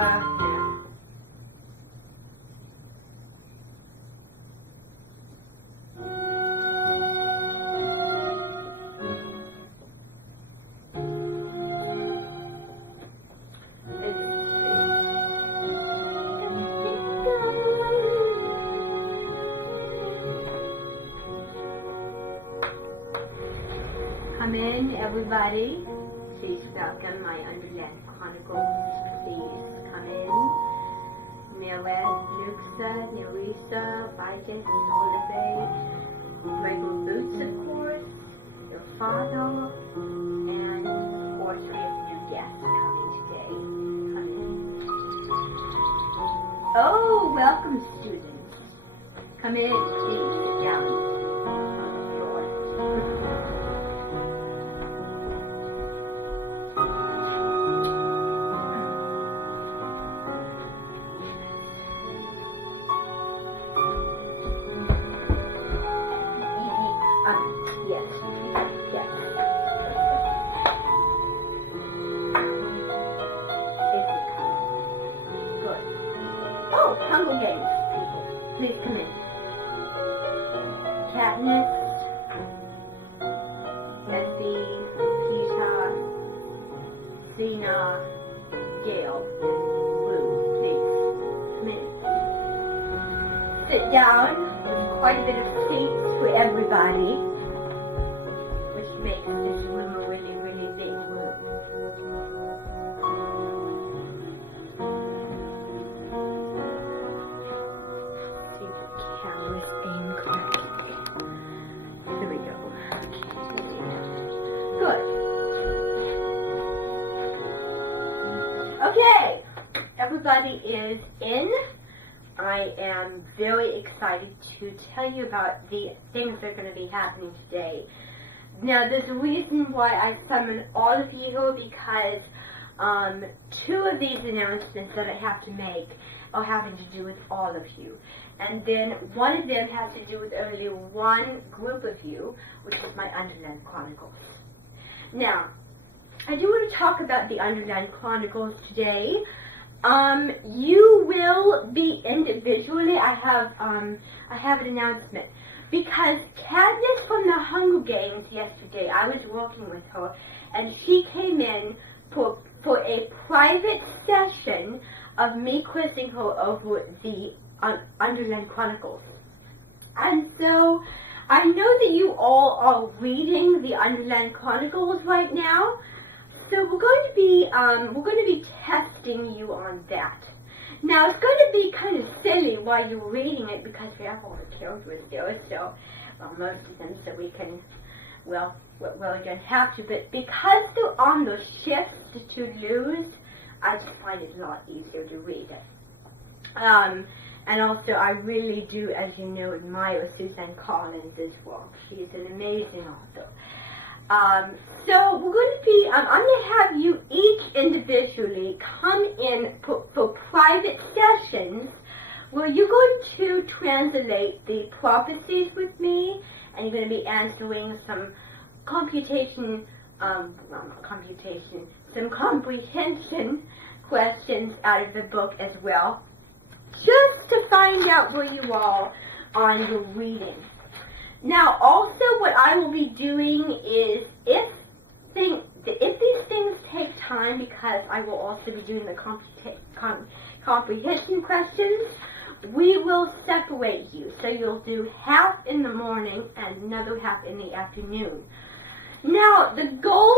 Come in, everybody. Please welcome my Underland Chronicles. Please come in. Nilette, Luxa, Nerissa, Vigus, Olive, Gregor Boots, of course, your father, and of course we have new guests coming today. Come in. Oh, welcome, students. Come in, please sit down on the floor. Hunger Games, people. Please come in. Katniss, Essie, Peter, Zena, Gail, Rue, please come in. Sit down. There's quite a bit of seats for everybody, which makes this room a really, really big room. Okay, everybody is in. I am very excited to tell you about the things that are going to be happening today. Now, there's a reason why I summoned all of you, because two of these announcements that I have to make are having to do with all of you. And then one of them has to do with only one group of you, which is my Underland Chronicles. Now, I do want to talk about the Underland Chronicles today. You will be individually. I have an announcement, because Katniss from the Hunger Games yesterday, I was working with her, and she came in for a private session of me quizzing her over the Underland Chronicles. And so I know that you all are reading the Underland Chronicles right now. So we're going to be testing you on that. Now, it's going to be kind of silly while you're reading it, because we have all the characters there, so, well, most of them, so we can, well, we don't have to, but because they're on the shifts to lose, I just find it a lot easier to read it. And also, I really do, as you know, admire Suzanne Collins' work. She's an amazing author. So we're going to be, I'm going to have you each individually come in for private sessions where you're going to translate the prophecies with me, and you're going to be answering some comprehension questions out of the book as well, just to find out where you are on your reading. Now, also, what I will be doing is, if these things take time, because I will also be doing the comprehension questions, we will separate you. So you'll do half in the morning and another half in the afternoon. Now, the goal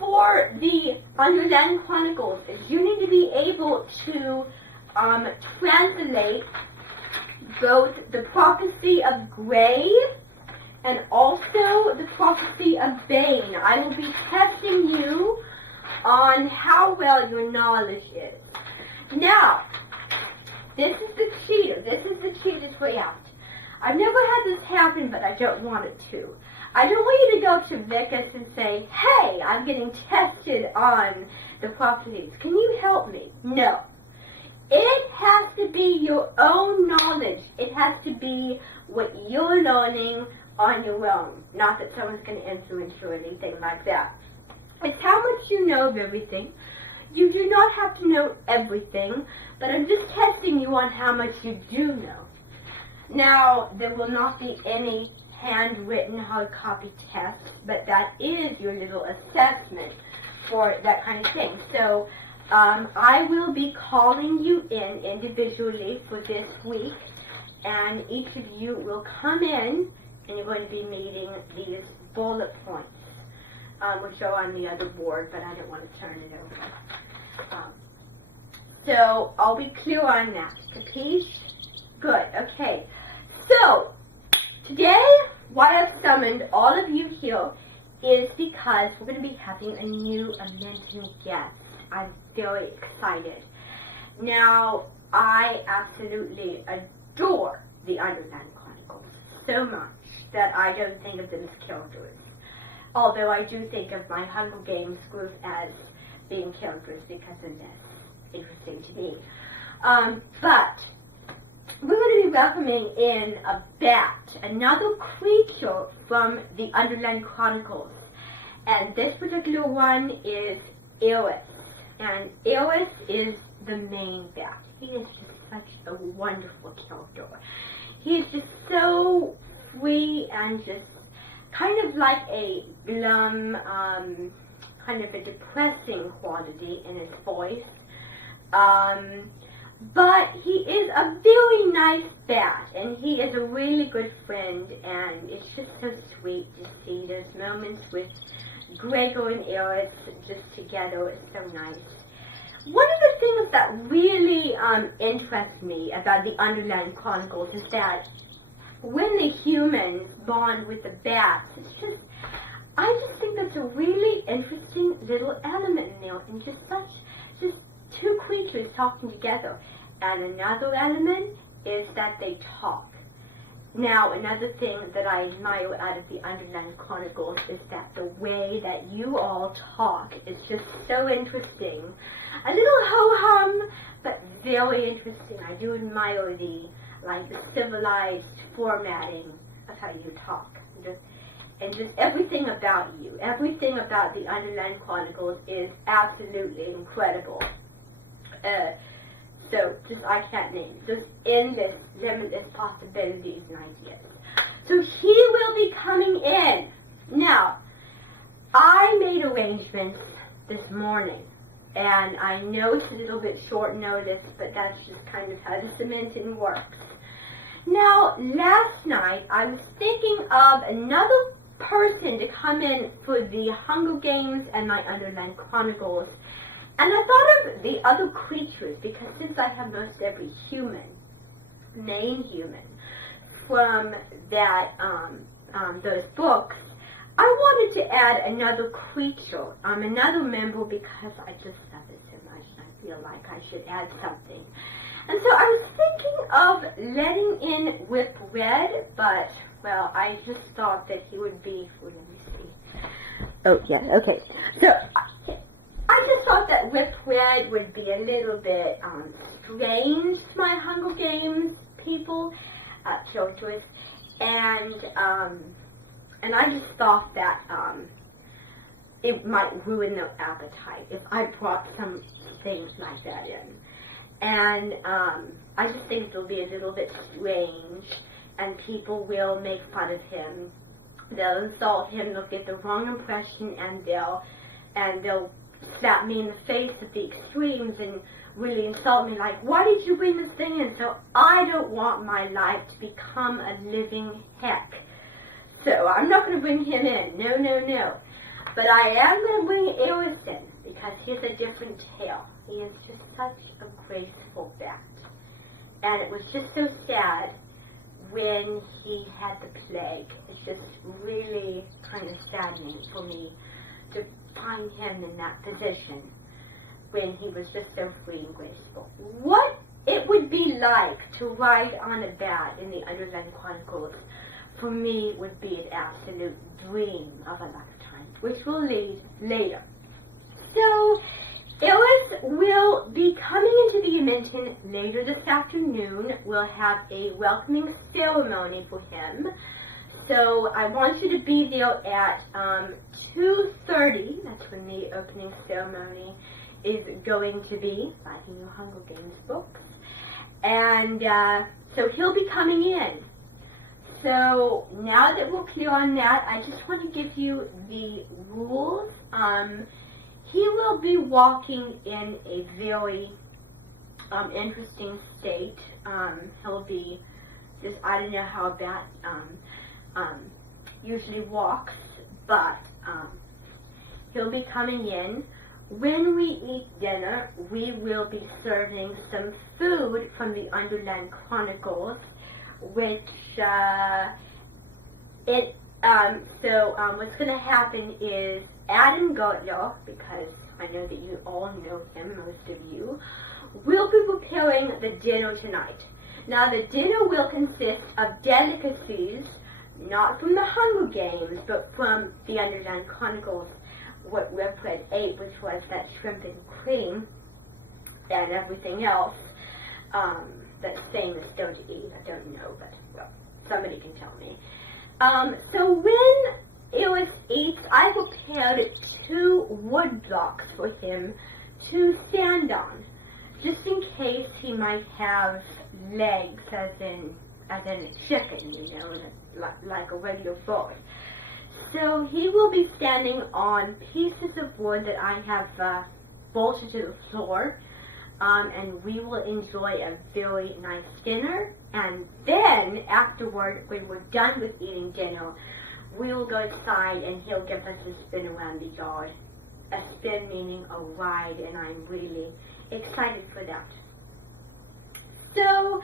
for the Underland Chronicles is you need to be able to translate both the prophecy of Grey and also the prophecy of Bane. I will be testing you on how well your knowledge is. Now, this is the cheater. This is the cheater's way out. I've never had this happen, but I don't want it to. I don't want you to go to Vicus and say, hey, I'm getting tested on the prophecies. Can you help me? No. It has to be your own knowledge. It has to be what you're learning on your own. Not that someone's going to influence you or anything like that. It's how much you know of everything. You do not have to know everything, but I'm just testing you on how much you do know. Now, there will not be any handwritten hard copy tests, but that is your little assessment for that kind of thing. So I will be calling you in individually for this week, and each of you will come in, and you're going to be meeting these bullet points, which are on the other board, but I don't want to turn it over. So I'll be clear on that. Capiche? Good. Okay. So today, why I've summoned all of you here is because we're going to be having a new Amenten guest. I'm very excited. Now, I absolutely adore the Underland Chronicles so much that I don't think of them as characters. Although I do think of my Hunger Games group as being characters because of this. Interesting to me. But we're going to be welcoming in a bat, another creature from the Underland Chronicles. And this particular one is Eris. And Eris is the main bat. He is just such a wonderful character. He is just so free and just kind of like a glum, kind of a depressing quality in his voice. But he is a very nice bat, and he is a really good friend, and it's just so sweet to see those moments with Gregor and Eris just together. It's so nice. One of the things that really interests me about the Underland Chronicles is that when the humans bond with the bats, I just think that's a really interesting little element in there, and just two creatures talking together. And another element is that they talk. Now, another thing that I admire out of the Underland Chronicles is that the way that you all talk is just so interesting. A little ho-hum, but very interesting. I do admire the civilized formatting of how you talk. And just everything about you. Everything about the Underland Chronicles is absolutely incredible. So, I can't name. Just endless, limitless possibilities and ideas. So he will be coming in. Now, I made arrangements this morning. And I know it's a little bit short notice, but that's just kind of how the Amenten works. Now, last night, I was thinking of another person to come in for the Hunger Games and my Underland Chronicles. And I thought of the other creatures, because since I have most every main human, from that those books, I wanted to add another creature, another member, because I just love it so much, and I feel like I should add something. And so I was thinking of letting in Whip Red, but, well, I just thought that he would be, let me see. Oh, yeah, okay. So, I just thought that Whip Red would be a little bit strange to my Hunger Games people, characters, and I just thought that it might ruin their appetite if I brought some things like that in. And I just think it'll be a little bit strange, and people will make fun of him. They'll insult him, they'll get the wrong impression, and they'll slap me in the face at the extremes and really insult me like, why did you bring this thing in? So I don't want my life to become a living heck. So I'm not going to bring him in. No, no, no. But I am going to bring Eris in because he has a different tail. He is just such a graceful bat. And it was just so sad when he had the plague. It's just really kind of saddening for me to find him in that position when he was just so free and graceful. What it would be like to ride on a bat in the Underland Chronicles, for me, would be an absolute dream of a lifetime, which we'll leave later. So, Eris will be coming into the Amenten later this afternoon. We'll have a welcoming ceremony for him. So I want you to be there at 2:30. That's when the opening ceremony is going to be writing the Hunger Games books. And so he'll be coming in. So now that we're clear on that, I just want to give you the rules. He will be walking in a very interesting state. He'll be just, I don't know how that usually walks, but he'll be coming in. When we eat dinner, we will be serving some food from the Underland Chronicles, which what's going to happen is Adam Gotler, because I know that you all know him, most of you, will be preparing the dinner tonight. Now, the dinner will consist of delicacies, not from the Hunger Games, but from the Underland Chronicles, what Red ate, which was that shrimp and cream and everything else that's famous don't eat. I don't know, but well, somebody can tell me. So when Eris eats, I prepared 2 wood blocks for him to stand on, just in case he might have legs, as in a chicken, you know, like a regular bird. So he will be standing on pieces of wood that I have bolted to the floor, and we will enjoy a very nice dinner. And then, afterward, when we're done with eating dinner, we will go outside and he'll give us a spin around the yard. A spin meaning a ride, and I'm really excited for that. So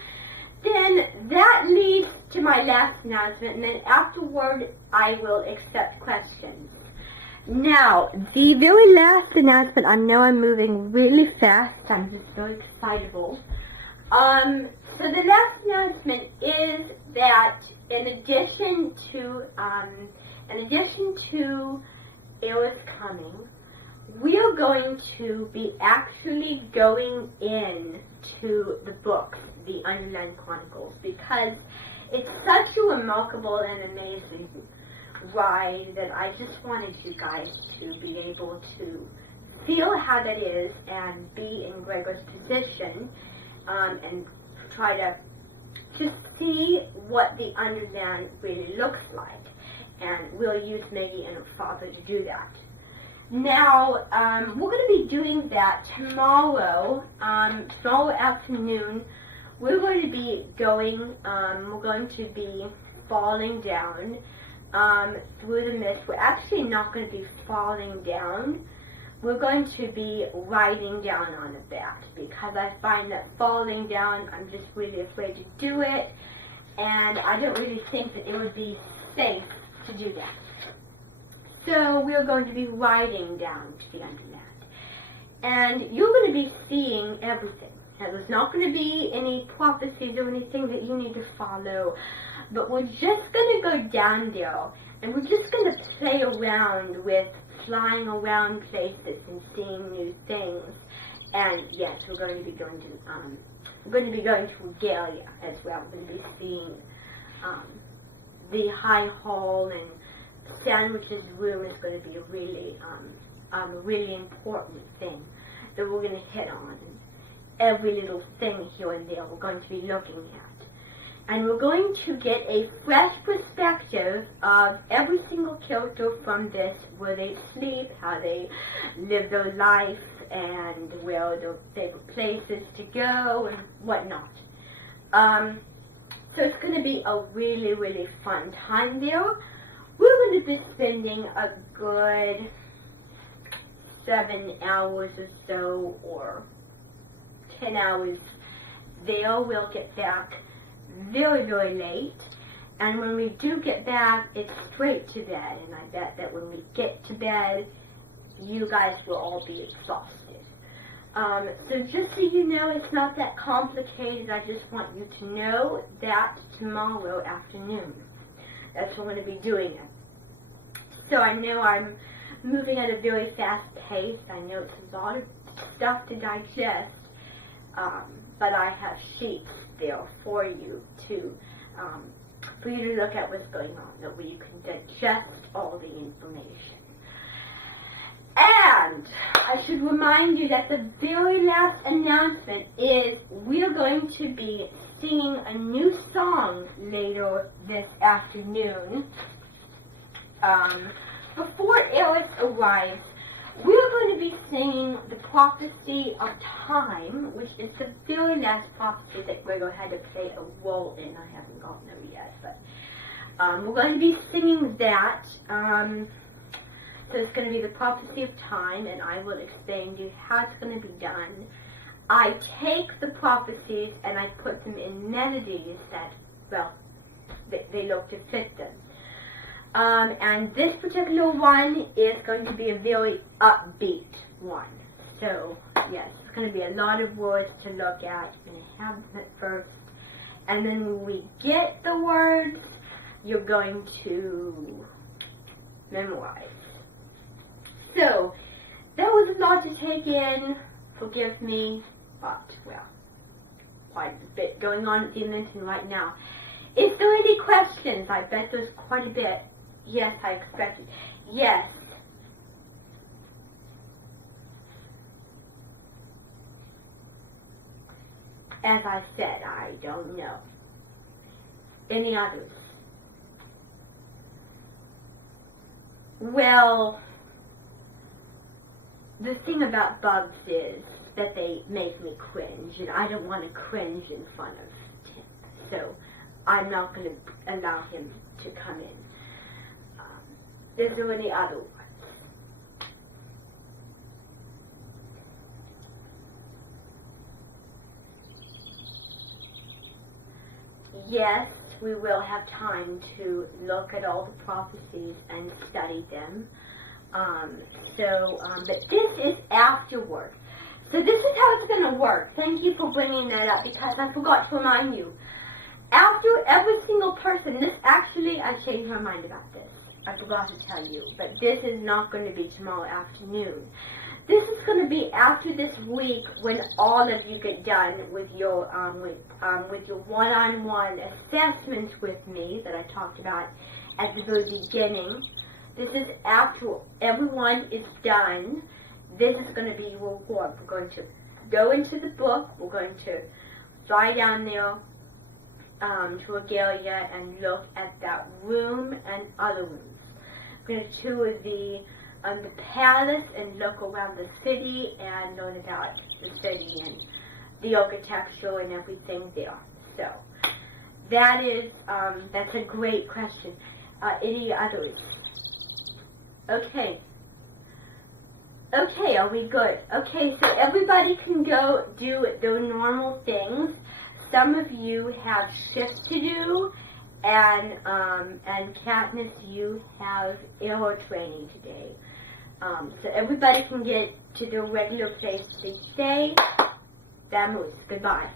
then that leads to my last announcement, and then afterward I will accept questions. Now, the very last announcement, I know I'm moving really fast, I'm just so excitable. So the last announcement is that in addition to Eris coming, we are going to be actually going in to the books, the Underland Chronicles, because it's such a remarkable and amazing ride that I just wanted you guys to be able to feel how that is and be in Gregor's position, and try to see what the Underland really looks like. And we'll use Maggie and her father to do that. Now, we're going to be doing that tomorrow, tomorrow afternoon. We're going to be going, we're going to be falling down through the mist. We're actually not going to be falling down. We're going to be riding down on a bat, because I find that falling down, I'm just really afraid to do it, and I don't really think that it would be safe to do that. So we're going to be riding down to the Underland, and you're going to be seeing everything. Now, there's not going to be any prophecies or anything that you need to follow, but we're just going to go down there, and we're just going to play around with flying around places and seeing new things. And yes, we're going to be going to Regalia as well. We're going to be seeing the High Hall, and Sandwich's room is going to be a really important thing that we're going to hit on. Every little thing here and there we're going to be looking at. And we're going to get a fresh perspective of every single character from this, where they sleep, how they live their life, and where their favorite places to go, and whatnot. So it's going to be a really, really fun time there. We're going to be spending a good 7 hours or so, or 10 hours there. We'll get back very, very late, and when we do get back, it's straight to bed, and I bet that when we get to bed, you guys will all be exhausted. So just so you know, it's not that complicated. I just want you to know that tomorrow afternoon, that's when we're going to be doing it. So I know I'm moving at a very fast pace. I know it's a lot of stuff to digest, but I have sheets there for you to look at what's going on, that way you can digest all the information. And I should remind you that the very last announcement is we're going to be singing a new song later this afternoon. Before Eric arrives, we're going to be singing the prophecy of time, which is the very last prophecy that Gregor had to play a role in. I haven't gotten there yet, but we're going to be singing that. So it's going to be the prophecy of time, and I will explain to you how it's going to be done. I take the prophecies and I put them in melodies that, well, they look to fit them. And this particular one is going to be a very upbeat one. So, yes, it's going to be a lot of words to look at. You're going to have them at first. And then when we get the words, you're going to memorize. So, that was a lot to take in. Forgive me. But, well, quite a bit going on at the Amenten right now. Is there any questions? I bet there's quite a bit. Yes, I expected. Yes. As I said, I don't know. Any others? Well, the thing about bugs is that they make me cringe, and I don't want to cringe in front of Tim. So I'm not going to allow him to come in. Is there any other ones? Yes, we will have time to look at all the prophecies and study them. But this is afterward. So this is how it's going to work. Thank you for bringing that up, because I forgot to remind you. After every single person, I changed my mind about this. I forgot to tell you, but this is not going to be tomorrow afternoon. This is going to be after this week, when all of you get done with your one-on-one assessments with me that I talked about at the very beginning. This is after everyone is done. This is going to be your reward. We're going to go into the book. We're going to fly down there to Regalia and look at that room and other rooms. We're going to tour the palace and look around the city and learn about the city and the architecture and everything there. So that's a great question. Any others? Okay. Okay, are we good? Okay, so everybody can go do their normal things. Some of you have shifts to do, and Katniss, you have aero training today. So everybody can get to their regular place each day. Vamos, goodbye.